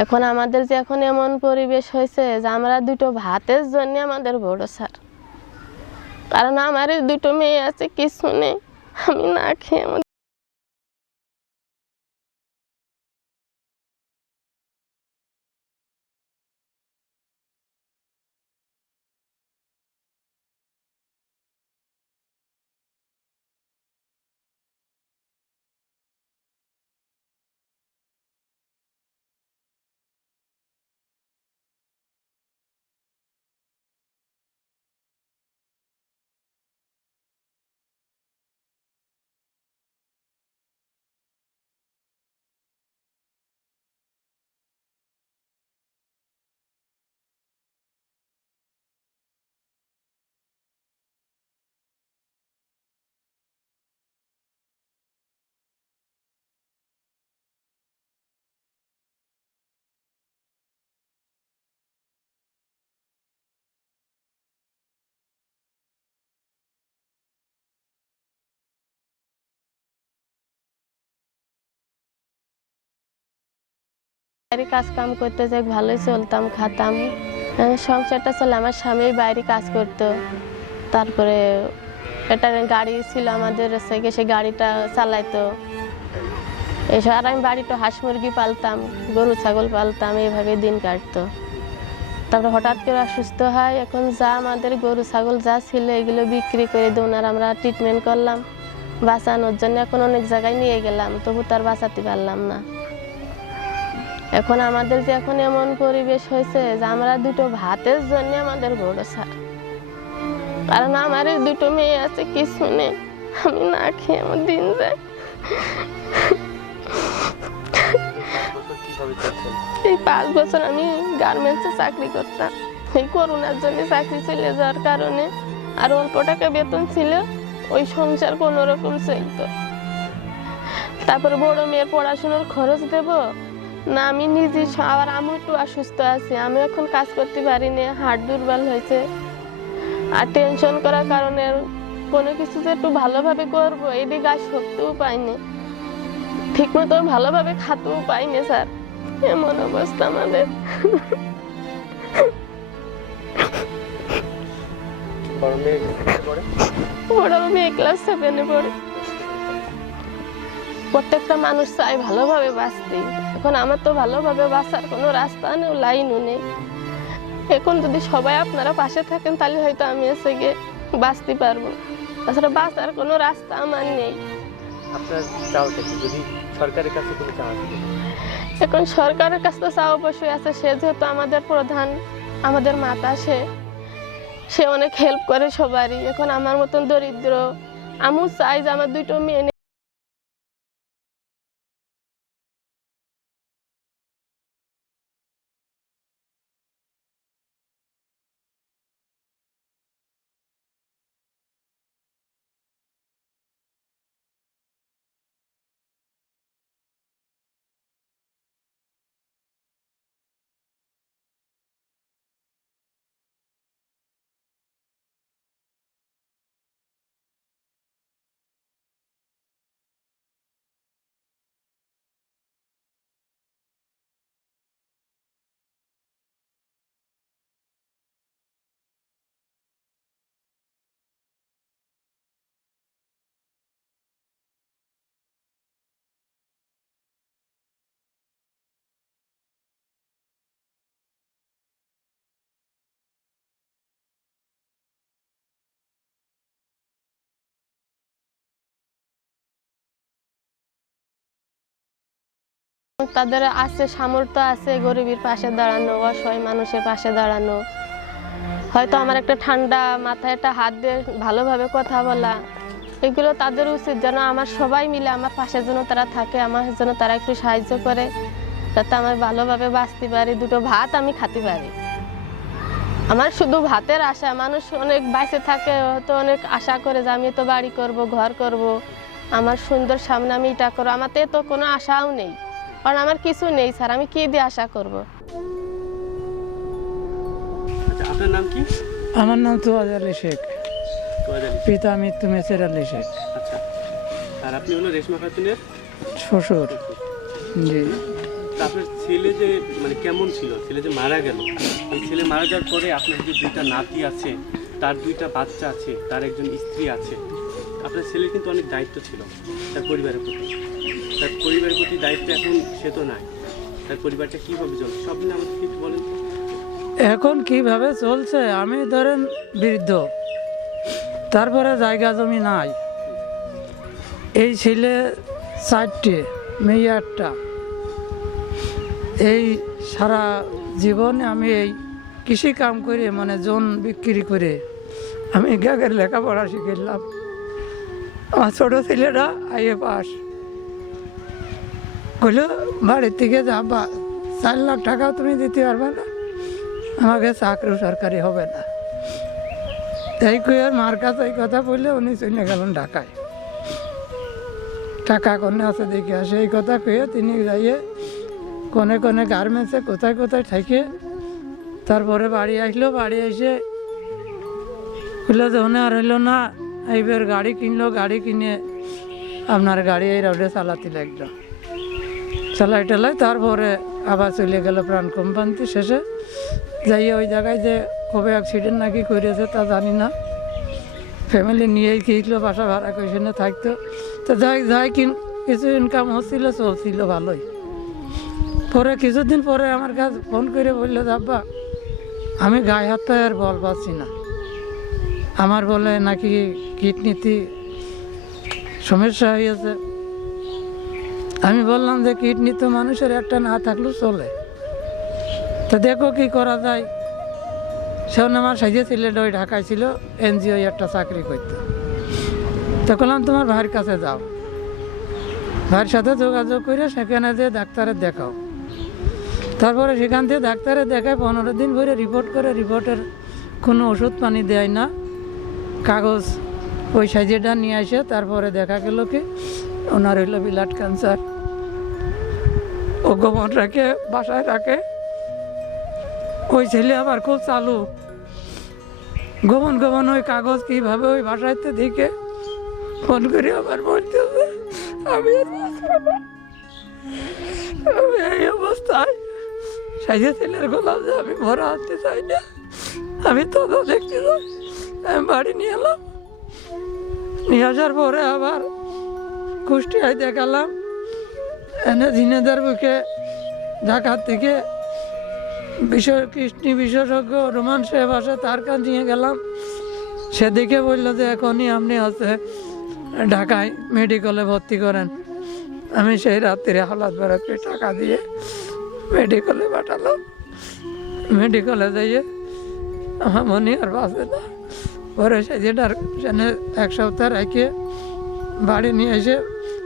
এখন আমাদের যে এখন এমন পরিবেশ হয়েছে যে আমরা দুটো ভাতের জন্য আমাদের বড় স্যার, কারণ আমার দুটো মেয়ে আছে, কিছু নেই, আমি না খেয়ে বাইরে কাজ কাম করতে যাই, ভালোই চলতাম, খাতাম, সংসারটা চলে। আমার স্বামী বাইরে কাজ করতো, তারপরে একটা গাড়ি ছিল আমাদের, সে গাড়িটা চালাইতো এসব। আর আমি বাড়িতে হাঁস মুরগি পালতাম, গরু ছাগল পালতাম, এইভাবে দিন কাটতো। তারপরে হঠাৎ করে অসুস্থ হয়, এখন যা আমাদের গরু ছাগল যা ছিল এগুলো বিক্রি করে দোনার আমরা ট্রিটমেন্ট করলাম বাঁচানোর জন্য। এখন অনেক জায়গায় নিয়ে গেলাম, তবু তার বাঁচাতে পারলাম না। এখন আমাদের যে এখন এমন পরিবেশ হয়েছে যে আমরা দুটো ভাতের জন্য আমাদের বড় স্যার, কারণ আমার দুটো মেয়ে আছে, কিছু নেই, আমি না খেয়ে আমার দিন যায়। এই 5 বছর আমি গার্মেন্টসে চাকরি করতাম, এই করোনার জন্য চাকরি চলে যাওয়ার কারণে আর অল্প টাকা বেতন ছিল, ওই সংসার কোনো রকম চলতো। তারপরে বড় মেয়ের পড়াশোনার খরচ দেব না, আমি নিজে, আবার আমি একটু অসুস্থ আছি, আমি এখন কাজ করতে পারি না, হাড় দুর্বল হয়েছে। আর টেনশন করার কারণে কোনো কিছু যে একটু ভালোভাবে করবো এদিকে আর শক্তিও পাইনি, ঠিক মতো ভালোভাবে খাতেও পাইনি স্যার, এমন অবস্থা আমাদের। বড় মেয়ে ক্লাস 7-এ পড়ে। প্রত্যেকটা মানুষ চায় ভালোভাবে বাঁচতে, এখন আমার তো ভালোভাবে বাঁচার কোনো রাস্তা নেই, লাইনও নেই। এখন যদি সবাই আপনারা পাশে থাকেন তাহলে হয়তো আমি এসে গিয়ে বাঁচতে পারবো, তাছাড়া বাঁচার কোনো রাস্তা আমার নেই। এখন সরকারের কাছে তো চাওয়া অবশ্যই আছে, সে যেহেতু আমাদের প্রধান, আমাদের মাতা, সে অনেক হেল্প করে সবারই। এখন আমার মতন দরিদ্র আমিও চাই যে আমার দুটো মেয়ে তাদের আছে, সামর্থ্য আছে গরিবের পাশে দাঁড়ানো, অসহায় মানুষের পাশে দাঁড়ানো। হয়তো আমার একটা ঠান্ডা মাথায় একটা হাত দিয়ে ভালোভাবে কথা বলা, এগুলো তাদের উচিত, যেন আমার সবাই মিলে আমার পাশে যেন তারা থাকে, আমার যেন তারা একটু সাহায্য করে, যাতে আমি ভালোভাবে বাঁচতে পারি, দুটো ভাত আমি খেতে পারি। আমার শুধু ভাতের আশা, মানুষ অনেক বাইসে থাকে, হয়তো অনেক আশা করে যে আমি তো বাড়ি করব, ঘর করব, আমার সুন্দর সামনে আমি এটা করবো, আমার তো কোনো আশাও নেই, কারণ আমার কিছু নেই স্যার, আমি কি দিয়ে আশা করব। আপনার নাম কি? আমার নাম তোয়াজ আলী শেখ, পিতা মৃত্যু মেসের আলী শেখ। আচ্ছা, আর আপনি হলো রেশমা খাতুনের শ্বশুর। জি। তা আপনার ছেলে যে মানে কেমন ছিল, ছেলে যে মারা গেল, এই ছেলে মারা যাওয়ার পরে আপনার যে দুইটা নাতি আছে, তার দুইটা বাচ্চা আছে, তার একজন স্ত্রী আছে, আপনার ছেলের কিন্তু অনেক দায়িত্ব ছিল তার পরিবারের প্রতি। তার পরিবারের প্রতি দায়িত্ব এখন সে তো নাই, তার পরিবারটা কীভাবে চলছে সব মিলে আমাদেরকে একটু বলেন তো। এখন কিভাবে চলছে, আমি ধরেন বৃদ্ধ, তারপরে জায়গা জমি নাই, এই ছেলে 4টে মেয়ে 8টা, এই সারা জীবনে আমি এই কৃষি কাম করে মানে জন বিক্রি করে আমি গ্যাগের লেখাপড়া শিখলাম। আমার ছোটো ছেলেরা আইএ পাস বললো বাড়ির থেকে যাবা, 4 লাখ টাকাও তুমি দিতে পারবে না, আমাকে চাকরি সরকারি হবে না। তাই কইয়ার মার কাছে এই কথা বললে উনি চলে গেলেন ঢাকায়, টাকা কোনে আছে দেখে আসে, এই কথা কয়ে তিনি যাইয়ে কোনে কোনে গার্মেন্টসে কোথায় কোথায় থেকে তারপরে বাড়ি আসলো। বাড়ি এসে বললো যে উনি আর হইলো না, এইবার গাড়ি কিনলো, গাড়ি কিনে আপনার গাড়ি এই রোডে চালাতে লাগলো, চালাই টালাই তারপরে আবার চলে গেল প্রাণ কোম্পানিতে। শেষে যাইয়ে ওই জায়গায় যে কবে অ্যাক্সিডেন্ট নাকি করেছে তা জানি না, ফ্যামিলি নিয়েই গিয়েছিল, বাসা ভাড়া করে সেখানে থাকতো। তো যাই কিছু ইনকাম হচ্ছিল, চলছিল ভালোই। পরে কিছুদিন পরে আমার কাছে ফোন করে বললো আব্বা আমি গায়ে হাত পায়ে আর বল পাচ্ছি না, আমার বলে নাকি কিডনিতে সমস্যা হয়েছে। আমি বললাম যে কিডনি তো মানুষের একটা না থাকলেও চলে, তো দেখো কি করা যায়। সেখানে আমার সাইজে ছেলেটা ওই ঢাকায় ছিল, এনজিও একটা চাকরি করতো। তো বললাম তোমার ভাইয়ের কাছে যাও, ভাইয়ের সাথে যোগাযোগ করে সেখানে যে ডাক্তারের দেখাও। তারপরে সেখান থেকে ডাক্তারে দেখায় 15 দিন ধরে রিপোর্ট করে, রিপোর্টের কোনো ওষুধ পানি দেয় না, কাগজ ওই সাইজেটা নিয়ে আসে। তারপরে দেখা গেল কি ওনার হইল ব্লাড ক্যান্সার। ও গোপন রাখে, বাসায় রাখে। ওই ছেলে আবার খুব চালু, গোপন গোপন ওই কাগজ কীভাবে ওই বাসায়তে দেখে ফোন করে আবার বলতেছে আমি এই অবস্থায় সাইজে ছেলের গোলাম যে আমি ভরা আসতে চাই না, আমি তো দেখতে চাই। আমি বাড়ি নিয়ে এলাম, নিয়ে আসার পরে আবার কুষ্টিয়ায় দেখালাম, এনে ঝিনেদার বুকে ঢাকার থেকে কিডনি বিশেষজ্ঞ রোমান সাহেব আসে, তার কাছে নিয়ে গেলাম। সে দেখে বললো যে এখনই আপনি আছে ঢাকায় মেডিকেলে ভর্তি করেন। আমি সেই রাত্রে হালাত বেড়াতে টাকা দিয়ে মেডিকেলে পাঠালাম। মেডিকেলে যাইয়ে আমার মনে আর বাঁচে না। পরে সে যেটার সেখানে 1 সপ্তাহ রেখে বাড়ি নিয়ে এসে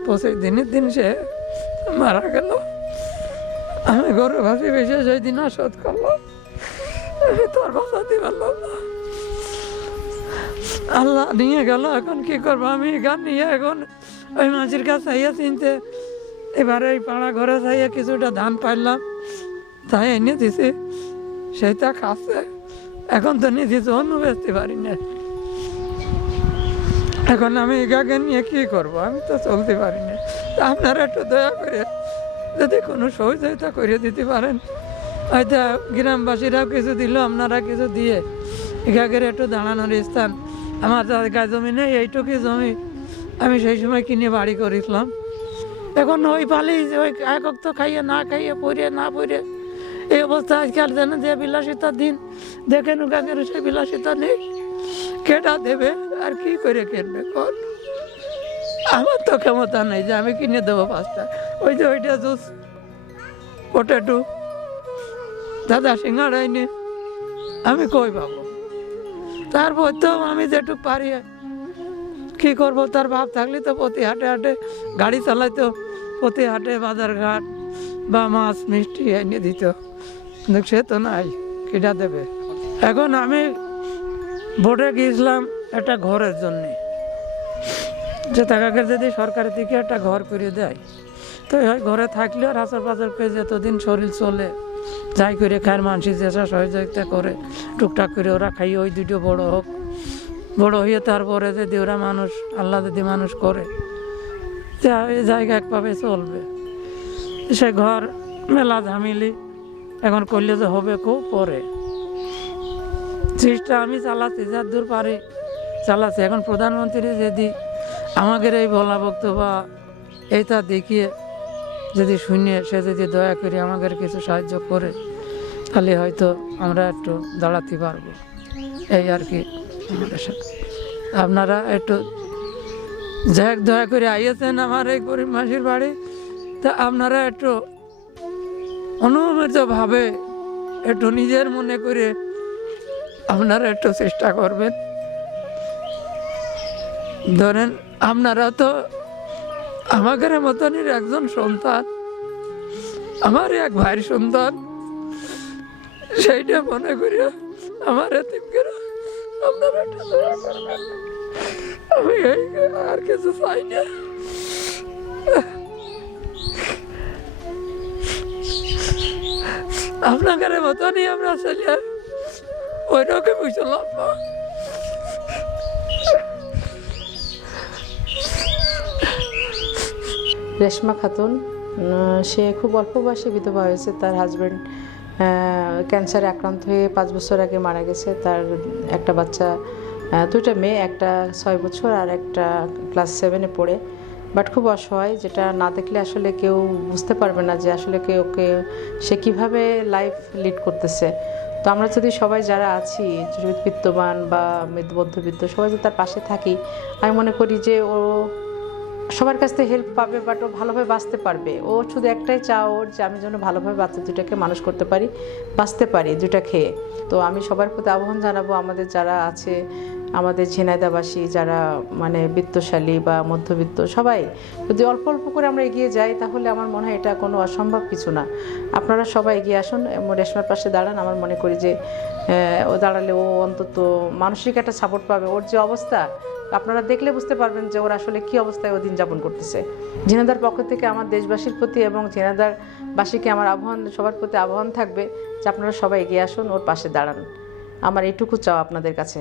25 দিনের দিন সে মারা গেল। আমি গরু ভাসি বেশি সেই দিন শোধ করলাম, আমি তো আর বাঁচাতে পারলাম না। আল্লাহ নিয়ে গেল, এখন কি করবো। আমি গান নিয়ে এখন ওই মাঝির কাছে চাইয়া চিনতে, এবারে এই পাড়া ঘরে চাইয়া কিছুটা ধান পাইলাম, তাই এনে দিছি, সেইটা খাচ্ছে। এখন তো নিজে জন্য বেচতে পারি না। এখন আমি এগাকে নিয়ে কি করব, আমি তো চলতে পারি না। আপনারা একটু দয়া করে যদি কোনো সহযোগিতা করে দিতে পারেন, হয়তো গ্রামবাসীরাও কিছু দিল, আপনারা কিছু দিয়ে এগাকের একটু দাঁড়ানোর স্থান। আমার জায়গা জমি নেই, এইটুকু জমি আমি সেই সময় কিনে বাড়ি করেছিলাম। এখন ওই পালি ওই একক তো খাইয়ে না খাইয়ে পড়িয়ে না পড়িয়ে এই অবস্থা। আজকাল যেন যে বিলাসিতার দিন দেখেন, উগাকের সেই বিলাসিতা নেই, কেটা দেবে আর কি করে কিনবে কোন। আমার তো ক্ষমতা নেই যে আমি কিনে দেবো 5টা। ওই যে ওইটা জুস পটেটো দাদা সিঙ্গাড়াইনি, আমি কই পাবো। তারপর তো আমি যেটুক পারি কি করবো, তার ভাব থাকলে তো প্রতি হাটে হাটে গাড়ি চালাইতো, প্রতি হাটে বাজার ঘাট বা মাছ মিষ্টি এনে দিত, কিন্তু সে তো নাই, কিটা দেবে। এখন আমি ভোটে গিয়েছিলাম একটা ঘরের জন্যে, যে টাকাকে যদি সরকারের দিকে একটা ঘর করে দেয় তো হয় ঘরে থাকলে আর আচার পাচার করে যতদিন শরীর চলে যাই করে খায়, মানুষ যেসা সহযোগিতা করে টুকটাক করে ওরা খাইয়ে ওই দুটো বড় হোক, বড় হয়ে তারপরে যদি ওরা মানুষ আল্লাহ যদি মানুষ করে যে এই জায়গা একভাবে চলবে, সে ঘর মেলা ঝামেলি, এখন করলে যে হবে খুব পরে। চেষ্টা আমি চালাচ্ছি, যার দূর পারি চালাচ্ছি। এখন প্রধানমন্ত্রী যদি আমাদের এই বলা বক্তব্য এইটা দেখিয়ে যদি শুনে সে যদি দয়া করে আমাদের কিছু সাহায্য করে, তাহলে হয়তো আমরা একটু দাঁড়াতে পারবো। এই আর কি আমাদের সাথে। আপনারা একটু যাক দয়া করে আইয়েছেন আমার এই গরিব মাসির বাড়ি, তা আপনারা একটু অনুমিতভাবে একটু নিজের মনে করে আপনারা একটু চেষ্টা করবেন। ধরেন আপনারা তো আমাদের মতনই একজন সন্তান, আমার এক ভাইয়ের সন্তান, সেইটা মনে করি আমার এতিমকে আপনারা একটু দয়া করবেন। আমি এই আর কিছু চাই না। আপনাদের মতনই আমরা ছেলে ওই রকম বুঝলাম। রেশমা খাতুন, সে খুব অল্প বয়সে বিধবা হয়েছে। তার হাজব্যান্ড ক্যান্সারে আক্রান্ত হয়ে 5 বছর আগে মারা গেছে। তার একটা বাচ্চা, 2টা মেয়ে, একটা 6 বছর আর একটা ক্লাস 7-এ পড়ে। বাট খুব অসহায়, যেটা না দেখলে আসলে কেউ বুঝতে পারবে না যে আসলে ওকে সে কীভাবে লাইফ লিড করতেছে। তো আমরা যদি সবাই যারা আছি, বিত্তবান বা মধ্যবিত্ত, সবাই যদি তার পাশে থাকি, আমি মনে করি যে ও সবার কাছ থেকে হেল্প পাবে, বাট ও ভালোভাবে বাঁচতে পারবে। ও শুধু একটাই চাও ওর যে আমি যেন ভালোভাবে বাচ্চা দুটাকে মানুষ করতে পারি, বাঁচতে পারি দুটা খেয়ে। তো আমি সবার প্রতি আহ্বান জানাবো, আমাদের যারা আছে, আমাদের ঝিনাইদহবাসী যারা মানে বিত্তশালী বা মধ্যবিত্ত, সবাই যদি অল্প অল্প করে আমরা এগিয়ে যাই, তাহলে আমার মনে হয় এটা কোনো অসম্ভব কিছু না। আপনারা সবাই এগিয়ে আসুন, রেশমার পাশে দাঁড়ান। আমার মনে করি যে ও দাঁড়ালে ও অন্তত মানসিক একটা সাপোর্ট পাবে। ওর যে অবস্থা আপনারা দেখলে বুঝতে পারবেন যে ওর আসলে কী অবস্থায় ও দিন যাপন করতেছে। ঝিনাইদহর পক্ষ থেকে আমার দেশবাসীর প্রতি এবং ঝিনাইদহবাসীকে আমার আহ্বান, সবার প্রতি আহ্বান থাকবে যে আপনারা সবাই এগিয়ে আসুন, ওর পাশে দাঁড়ান। আমার এইটুকু চাও আপনাদের কাছে।